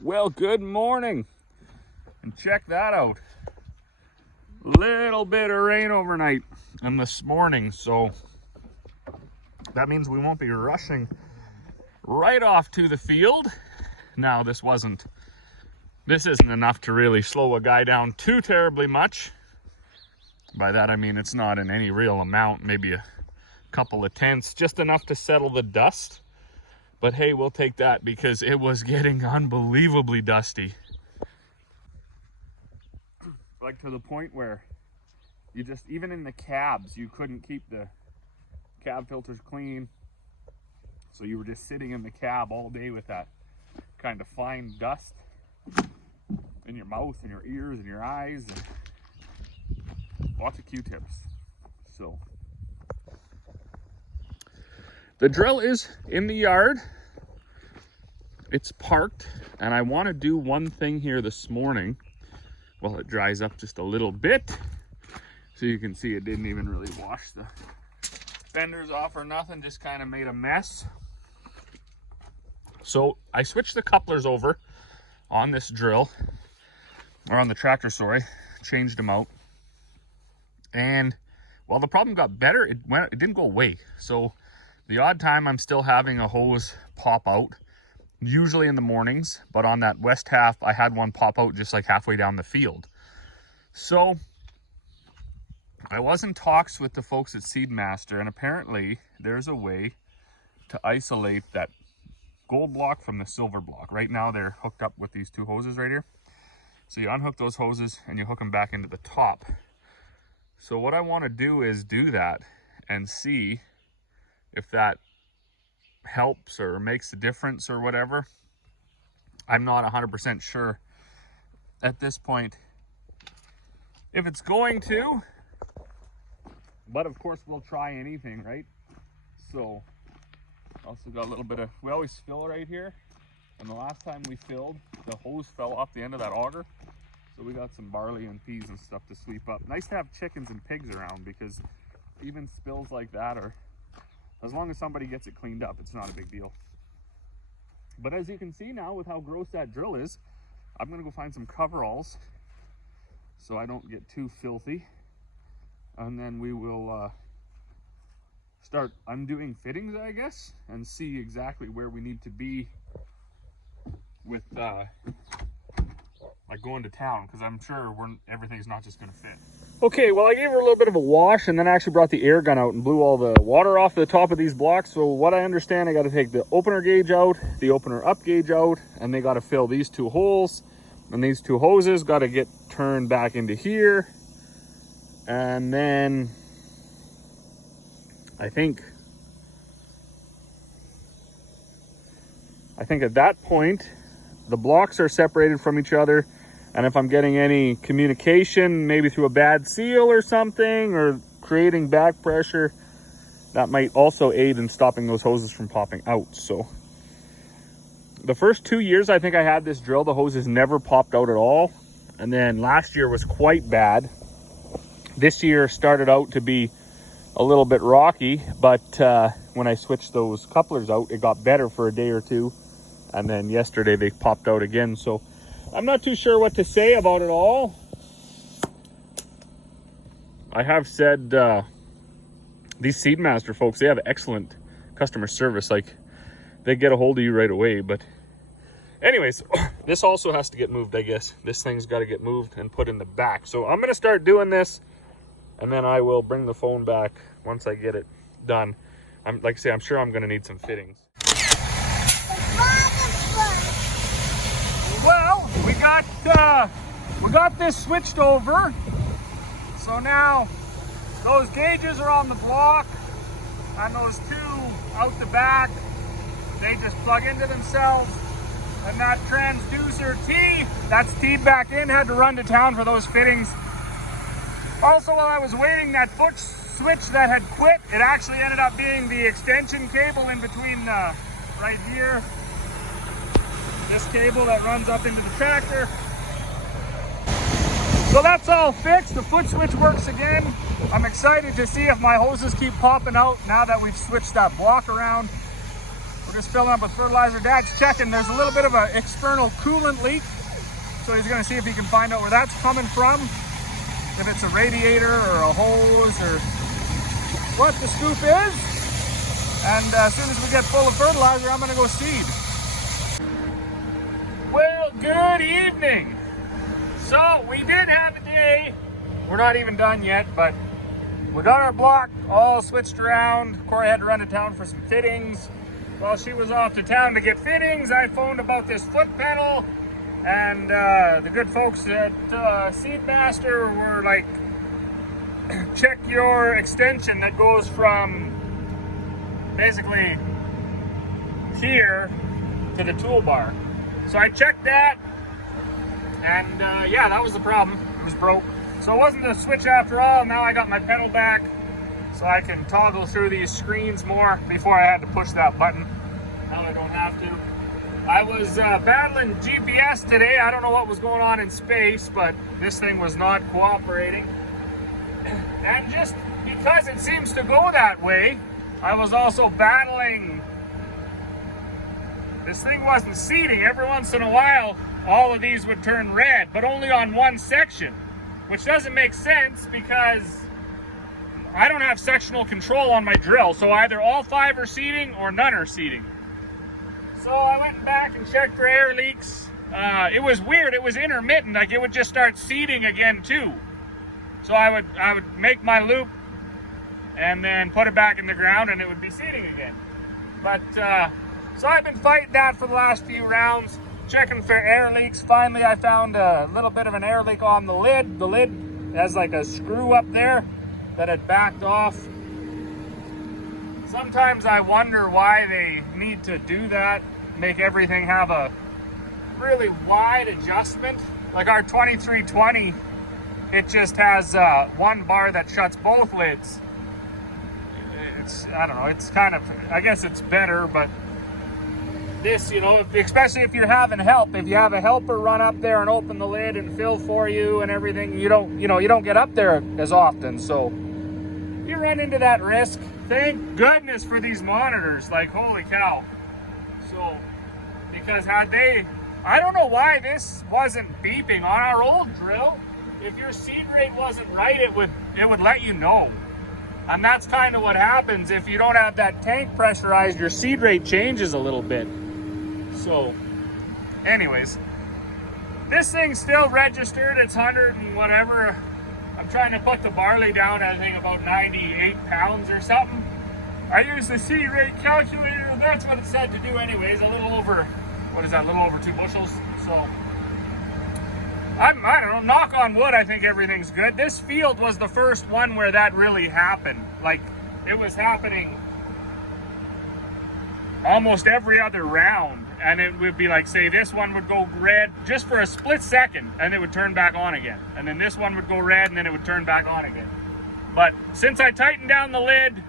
Well, good morning, and check that out. Little bit of rain overnight and this morning, so that means we won't be rushing right off to the field. Now, this isn't enough to really slow a guy down too terribly much. By that I mean it's not in any real amount, maybe a couple of tenths, just enough to settle the dust. But hey, we'll take that because it was getting unbelievably dusty. Like to the point where you just, even in the cabs, you couldn't keep the cab filters clean. So you were just sitting in the cab all day with that kind of fine dust in your mouth and your ears and your eyes, and lots of Q-tips. So the drill is in the yard. It's parked, and I want to do one thing here this morning while it dries up just a little bit. So you can see it didn't even really wash the fenders off or nothing, just kind of made a mess. So I switched the couplers over on this drill, or on the tractor, sorry, changed them out. And while the problem got better, it didn't go away. So the odd time I'm still having a hose pop out, usually in the mornings, but on that west half, I had one pop out just like halfway down the field. So I was in talks with the folks at Seedmaster, and apparently there's a way to isolate that gold block from the silver block. Right now they're hooked up with these two hoses right here. So you unhook those hoses and you hook them back into the top. So what I want to do is do that and see if that helps or makes a difference or whatever. I'm not 100% sure at this point if it's going to, but of course we'll try anything, right? So also got a little bit of, we always fill right here, and the last time we filled, the hose fell off the end of that auger. So we got some barley and peas and stuff to sweep up. Nice to have chickens and pigs around, because even spills like that are, as long as somebody gets it cleaned up, it's not a big deal. But as you can see now, with how gross that drill is, I'm gonna go find some coveralls so I don't get too filthy. And then we will start undoing fittings, I guess, and see exactly where we need to be with like going to town, because I'm sure everything's not just gonna fit. Okay, well, I gave her a little bit of a wash, and then I actually brought the air gun out and blew all the water off the top of these blocks. So what I understand, I got to take the opener gauge out, the opener up gauge out, and they got to fill these two holes, and these two hoses got to get turned back into here. And then I think at that point, the blocks are separated from each other. And if I'm getting any communication, maybe through a bad seal or something, or creating back pressure, that might also aid in stopping those hoses from popping out. So the first 2 years I think I had this drill, the hoses never popped out at all. And then last year was quite bad. This year started out to be a little bit rocky, but when I switched those couplers out, it got better for a day or two. And then yesterday they popped out again. So I'm not too sure what to say about it all. I have said these Seedmaster folks, they have excellent customer service. Like, they get a hold of you right away. But anyways, this also has to get moved, I guess. This thing's got to get moved and put in the back. So I'm going to start doing this, and then I will bring the phone back once I get it done. Like I say, I'm sure I'm going to need some fittings. Well, we got this switched over. So now those gauges are on the block, and those two out the back, they just plug into themselves. And that transducer T, that's T'd back in, had to run to town for those fittings. Also, while I was waiting, that foot switch that had quit, it actually ended up being the extension cable in between right here. This cable that runs up into the tractor. So that's all fixed. The foot switch works again. I'm excited to see if my hoses keep popping out now that we've switched that block around. We're just filling up with fertilizer. Dad's checking. There's a little bit of an external coolant leak. So he's going to see if he can find out where that's coming from. If it's a radiator or a hose or what the scoop is. And as soon as we get full of fertilizer, I'm going to go seed. Well, good evening. So we did have a day. We're not even done yet, but we got our block all switched around. Corey had to run to town for some fittings. While she was off to town to get fittings, I phoned about this foot pedal, and the good folks at Seedmaster were like, check your extension that goes from basically here to the toolbar. So I checked that, and yeah, that was the problem. It was broke. So it wasn't the switch after all. Now I got my pedal back, so I can toggle through these screens more. Before I had to push that button. Now I don't have to. I was battling GPS today. I don't know what was going on in space, but this thing was not cooperating. And just because it seems to go that way, I was also battling. This thing wasn't seeding. Every once in a while, all of these would turn red, but only on one section, which doesn't make sense because I don't have sectional control on my drill. So either all 5 are seeding or none are seeding. So I went back and checked for air leaks. It was weird. It was intermittent. Like it would just start seeding again too. So I would make my loop and then put it back in the ground and it would be seeding again. But so I've been fighting that for the last few rounds, checking for air leaks. Finally, I found a little bit of an air leak on the lid. The lid has like a screw up there that had backed off. Sometimes I wonder why they need to do that, make everything have a really wide adjustment. Like our 2320, it just has one bar that shuts both lids. I don't know, it's kind of, I guess it's better, but this, you know, especially if you're having help, if you have a helper run up there and open the lid and fill for you and everything, you don't get up there as often, so you run into that risk. Thank goodness for these monitors, like holy cow. So, because I don't know why this wasn't beeping on our old drill. If your seed rate wasn't right, it would let you know. And that's kind of what happens if you don't have that tank pressurized, your seed rate changes a little bit. So, anyways, this thing's still registered, it's 100 and whatever. I'm trying to put the barley down, I think about 98 pounds or something. I use the seed rate calculator, that's what it said to do anyways, a little over, what is that, a little over 2 bushels. So, I don't know, knock on wood, I think everything's good. This field was the first one where that really happened. Like, it was happening almost every other round. And it would be like, say, this one would go red just for a split second, and it would turn back on again. And then this one would go red, and then it would turn back on again. But since I tightened down the lid,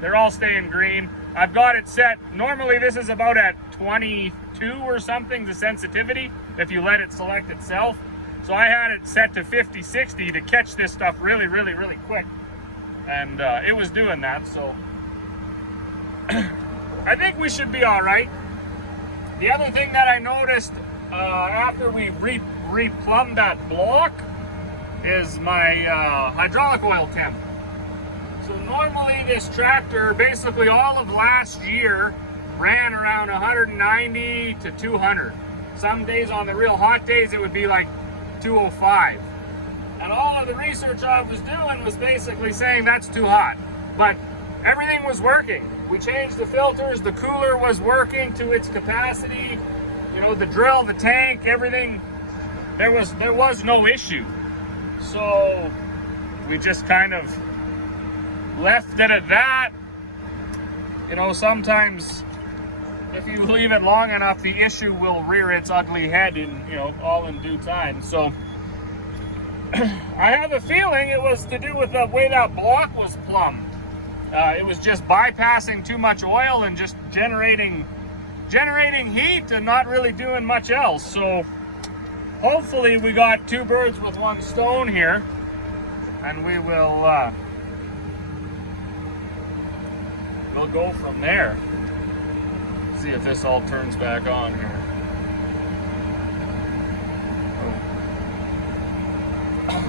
they're all staying green. I've got it set, normally this is about at 22 or something, the sensitivity, if you let it select itself. So I had it set to 50, 60 to catch this stuff really, really, really quick. And it was doing that, so I think we should be all right. The other thing that I noticed after we replumbed that block is my hydraulic oil temp. So normally this tractor, basically all of last year, ran around 190 to 200. Some days on the real hot days, it would be like 205. And all of the research I was doing was basically saying that's too hot. But everything was working. We changed the filters, the cooler was working to its capacity, you know, the drill, the tank, everything, there was no issue. So we just kind of left it at that. You know, sometimes if you leave it long enough, the issue will rear its ugly head in, you know, all in due time. So I have a feeling it was to do with the way that block was plumbed. It was just bypassing too much oil and just generating heat and not really doing much else. So hopefully we got 2 birds with 1 stone here, and we will we'll go from there. See if this all turns back on here.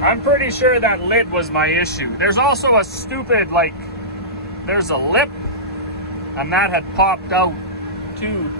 I'm pretty sure that lid was my issue. There's also a stupid, like, there's a lip, and that had popped out too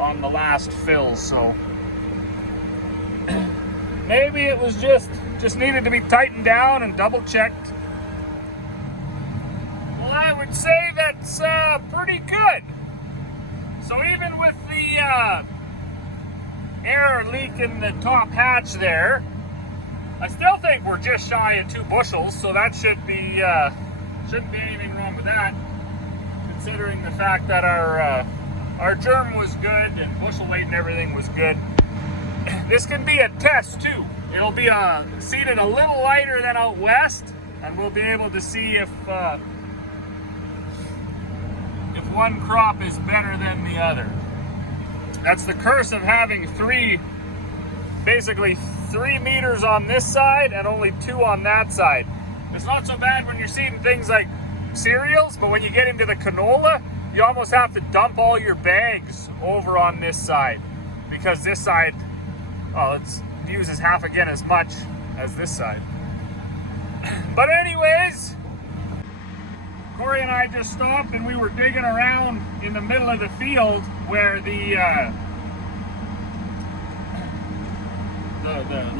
on the last fill, so maybe it was just needed to be tightened down and double checked. Well, I would say that's pretty good. So even with the air leak in the top hatch there, I still think we're just shy of 2 bushels, so that shouldn't be anything wrong with that, considering the fact that our germ was good and bushel weight and everything was good. This can be a test too. It'll be seeded a little lighter than out west, and we'll be able to see if one crop is better than the other. That's the curse of having basically 3 meters on this side and only 2 on that side. It's not so bad when you're seeding things like cereals, but when you get into the canola, you almost have to dump all your bags over on this side, because this side, well, it uses half again as much as this side. But anyways, Corey and I just stopped and we were digging around in the middle of the field where the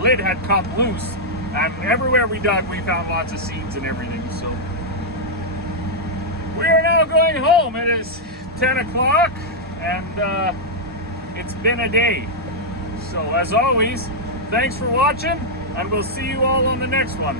lid had come loose, and everywhere we dug we found lots of seeds and everything. So we are now going home. It is 10 o'clock and it's been a day. So as always, thanks for watching, and we'll see you all on the next one.